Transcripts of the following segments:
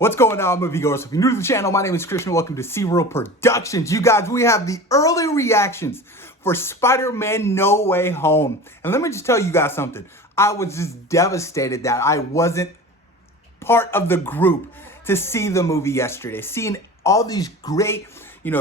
What's going on, moviegoers? If you're new to the channel, my name is Christian. Welcome to C-Real Productions. You guys, we have the early reactions for Spider-Man No Way Home. And let me just tell you guys something. I was just devastated that I wasn't part of the group to see the movie yesterday. Seeing all these great,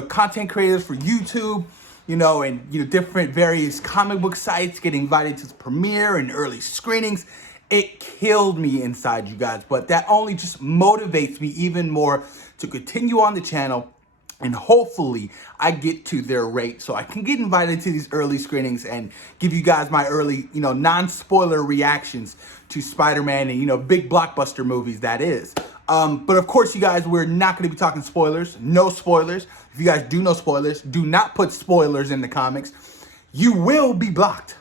content creators for YouTube, and different various comic book sites getting invited to the premiere and early screenings. It killed me inside, you guys, but that only just motivates me even more to continue on the channel, and hopefully I get to their rate so I can get invited to these early screenings and give you guys my early, non-spoiler reactions to Spider-Man and, big blockbuster movies, that is. But of course, you guys, we're not going to be talking spoilers. No spoilers. If you guys do know spoilers, do not put spoilers in the comics. You will be blocked.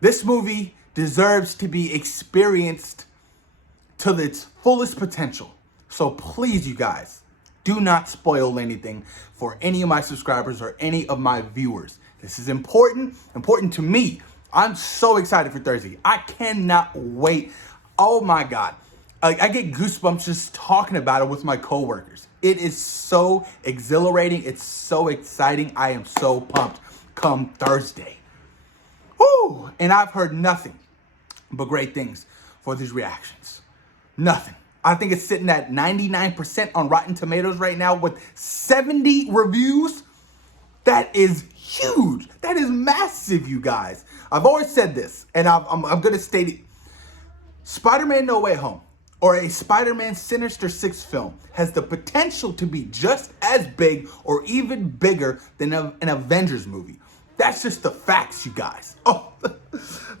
This movie deserves to be experienced to its fullest potential. So please, you guys, do not spoil anything for any of my subscribers or any of my viewers. This is important to me. I'm so excited for Thursday. I cannot wait. Oh my God. I get goosebumps just talking about it with my coworkers. It is so exhilarating. It's so exciting. I am so pumped come Thursday. Woo! And I've heard nothing but great things for these reactions. Nothing. I think it's sitting at 99% on Rotten Tomatoes right now with 70 reviews. That is huge. That is massive, you guys. I've always said this, and I'm going to state it. Spider-Man No Way Home, or a Spider-Man Sinister Six film, has the potential to be just as big or even bigger than an Avengers movie. That's just the facts, you guys. Oh,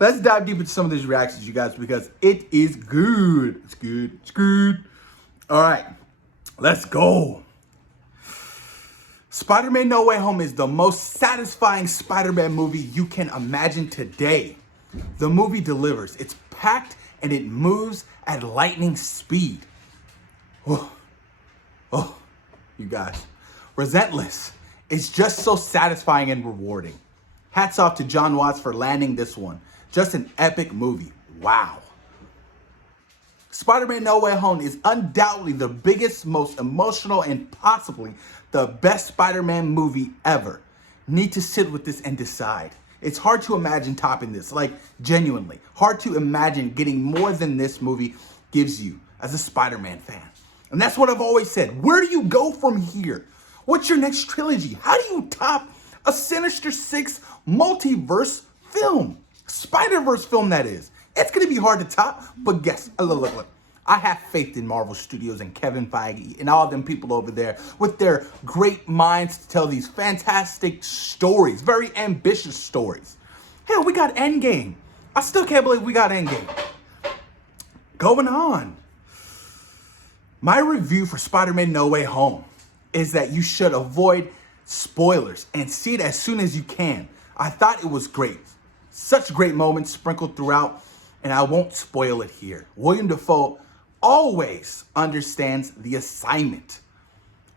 let's dive deep into some of these reactions, you guys, because it is good. It's good. It's good. All right, let's go. Spider-Man No Way Home is the most satisfying Spider-Man movie you can imagine today. The movie delivers. It's packed and it moves at lightning speed. Oh, you guys. Relentless. It's just so satisfying and rewarding. Hats off to Jon Watts for landing this one. Just an epic movie. Wow. Spider-Man No Way Home is undoubtedly the biggest, most emotional, and possibly the best Spider-Man movie ever. Need to sit with this and decide. It's hard to imagine topping this, like genuinely. Hard to imagine getting more than this movie gives you as a Spider-Man fan. And that's what I've always said. Where do you go from here? What's your next trilogy? How do you top a Sinister Six multiverse film? Spider-Verse film, that is. It's going to be hard to top, but guess, look. I have faith in Marvel Studios and Kevin Feige and all them people over there with their great minds to tell these fantastic stories, very ambitious stories. Hell, we got Endgame. I still can't believe we got Endgame. Going on. My review for Spider-Man No Way Home is that you should avoid spoilers and see it as soon as you can. I thought it was great. Such great moments sprinkled throughout, and I won't spoil it here. William Dafoe always understands the assignment.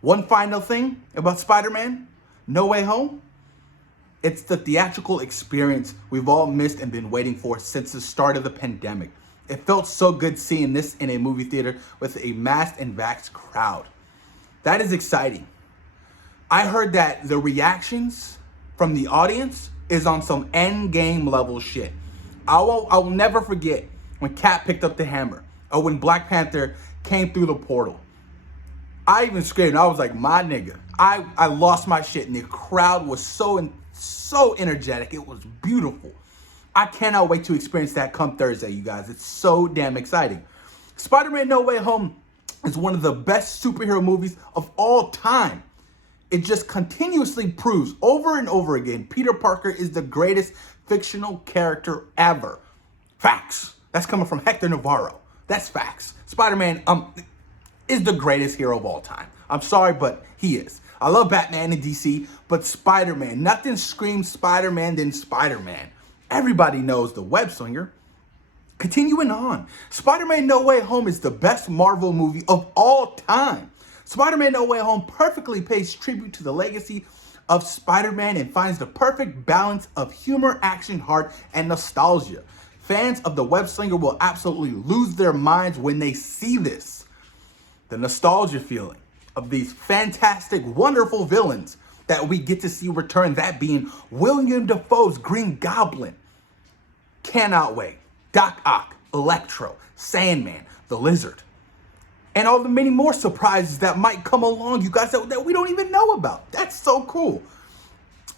One final thing about Spider-Man No Way Home. It's the theatrical experience we've all missed and been waiting for since the start of the pandemic. It felt so good seeing this in a movie theater with a masked and vaxxed crowd. That is exciting. I heard that the reactions from the audience is on some Endgame level shit. I will never forget when Cap picked up the hammer or when Black Panther came through the portal. I even screamed. I was like, my nigga. I lost my shit, and the crowd was so energetic. It was beautiful. I cannot wait to experience that come Thursday, you guys. It's so damn exciting. Spider-Man No Way Home is one of the best superhero movies of all time. It just continuously proves over and over again Peter Parker is the greatest fictional character ever. Facts. That's coming from Hector Navarro. That's facts. Spider-Man is the greatest hero of all time. I'm sorry, but he is. I love Batman and DC, but Spider-Man, nothing screams Spider-Man than Spider-Man. Everybody knows the web slinger. Continuing on, Spider-Man No Way Home is the best Marvel movie of all time. Spider-Man No Way Home perfectly pays tribute to the legacy of Spider-Man and finds the perfect balance of humor, action, heart, and nostalgia. Fans of the web slinger will absolutely lose their minds when they see this. the nostalgia feeling of these fantastic, wonderful villains that we get to see return, that being William Dafoe's Green Goblin. Cannot wait. Doc Ock, Electro, Sandman, the Lizard, and all the many more surprises that might come along, you guys, that we don't even know about. That's so cool.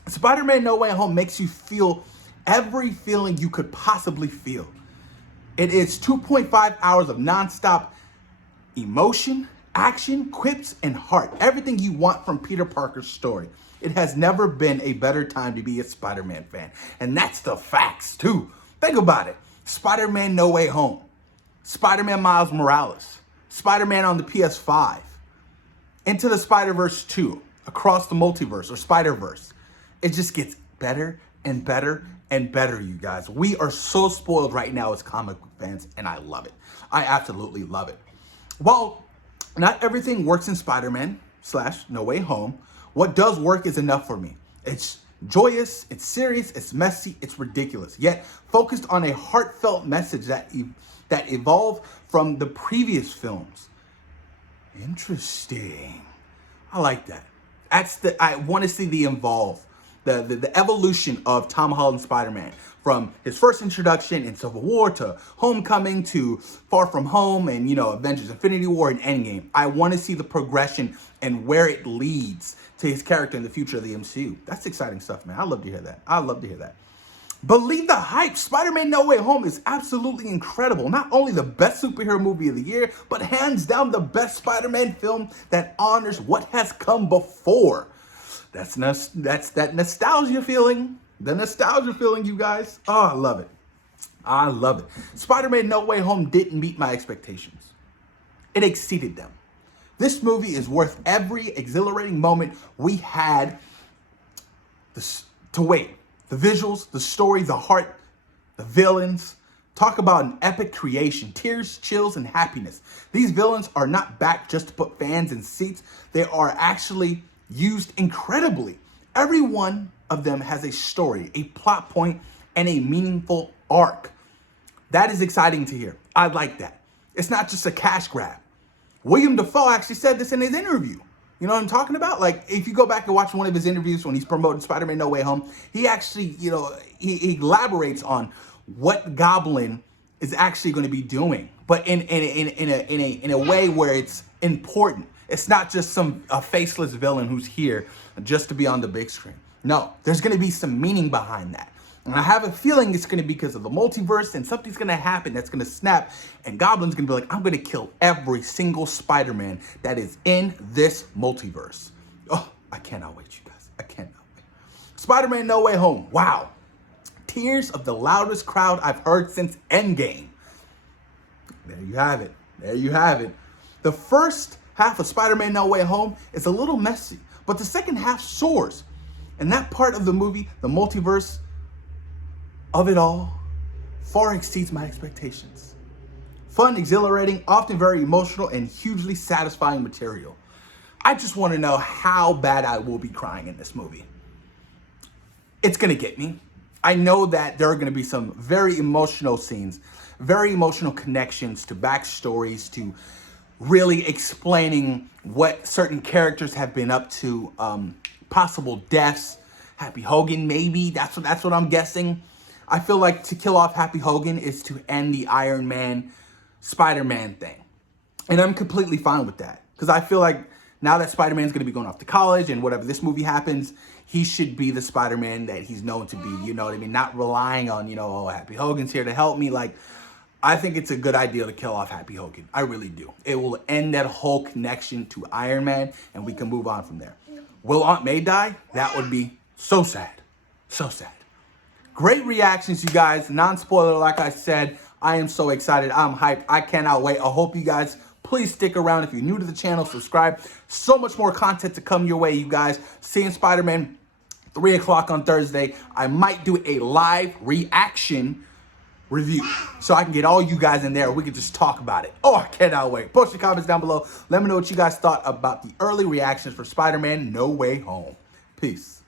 Spider-Man No Way Home makes you feel every feeling you could possibly feel. It is 2.5 hours of nonstop emotion, action, quips, and heart. Everything you want from Peter Parker's story. It has never been a better time to be a Spider-Man fan. And that's the facts, too. Think about it. Spider-Man No Way Home. Spider-Man Miles Morales. Spider-Man on the PS5. Into the Spider-Verse 2. Across the Multiverse, or Spider-Verse. It just gets better and better and better, you guys. We are so spoiled right now as comic book fans, and I love it. I absolutely love it. While not everything works in Spider-Man / No Way Home, what does work is enough for me. It's joyous, it's serious, it's messy, it's ridiculous, yet focused on a heartfelt message that evolved from the previous films. Interesting. I like that. I want to see the evolution of Tom Holland's Spider-Man, from his first introduction in Civil War to Homecoming to Far From Home and, Avengers Infinity War and Endgame. I want to see the progression and where it leads to his character in the future of the MCU. That's exciting stuff, man. I love to hear that. I love to hear that. Believe the hype. Spider-Man No Way Home is absolutely incredible. Not only the best superhero movie of the year, but hands down the best Spider-Man film that honors what has come before. That's that nostalgia feeling. The nostalgia feeling, you guys. Oh, I love it. I love it. Spider-Man No Way Home didn't meet my expectations. It exceeded them. This movie is worth every exhilarating moment we had to wait. The visuals, the story, the heart, the villains. Talk about an epic creation. Tears, chills, and happiness. These villains are not back just to put fans in seats. They are actually used incredibly. Every one of them has a story, a plot point, and a meaningful arc. That is exciting to hear. I like that. It's not just a cash grab. William Dafoe actually said this in his interview. You know what I'm talking about? Like, if you go back and watch one of his interviews when he's promoting Spider-Man No Way Home, he actually, he elaborates on what Goblin is actually going to be doing, but in a way where it's important. It's not just a faceless villain who's here just to be on the big screen. No, there's going to be some meaning behind that. And I have a feeling it's going to be because of the multiverse, and something's going to happen that's going to snap, and Goblin's going to be like, I'm going to kill every single Spider-Man that is in this multiverse. Oh, I cannot wait, you guys. I cannot wait. Spider-Man No Way Home. Wow. Tears of the loudest crowd I've heard since Endgame. There you have it. There you have it. The first half of Spider-Man No Way Home is a little messy, but the second half soars. And that part of the movie, the multiverse of it all, far exceeds my expectations. Fun, exhilarating, often very emotional, and hugely satisfying material. I just want to know how bad I will be crying in this movie. It's going to get me. I know that there are going to be some very emotional scenes, very emotional connections to backstories, to really explaining what certain characters have been up to, possible deaths. Happy Hogan, maybe. That's what I'm guessing. I feel like to kill off Happy Hogan is to end the Iron Man, Spider-Man thing. And I'm completely fine with that. Because I feel like now that Spider-Man's going to be going off to college and whatever this movie happens, he should be the Spider-Man that he's known to be. You know what I mean? Not relying on, oh, Happy Hogan's here to help me. Like, I think it's a good idea to kill off Happy Hogan. I really do. It will end that whole connection to Iron Man, and we can move on from there. Will Aunt May die? That would be so sad. So sad. Great reactions, you guys. Non-spoiler, like I said. I am so excited. I'm hyped. I cannot wait. I hope you guys please stick around. If you're new to the channel, subscribe. So much more content to come your way, you guys. Seeing Spider-Man 3 o'clock on Thursday. I might do a live reaction review so I can get all you guys in there. We can just talk about it. Oh, I cannot wait. Post your comments down below. Let me know what you guys thought about the early reactions for Spider-Man No Way Home. Peace.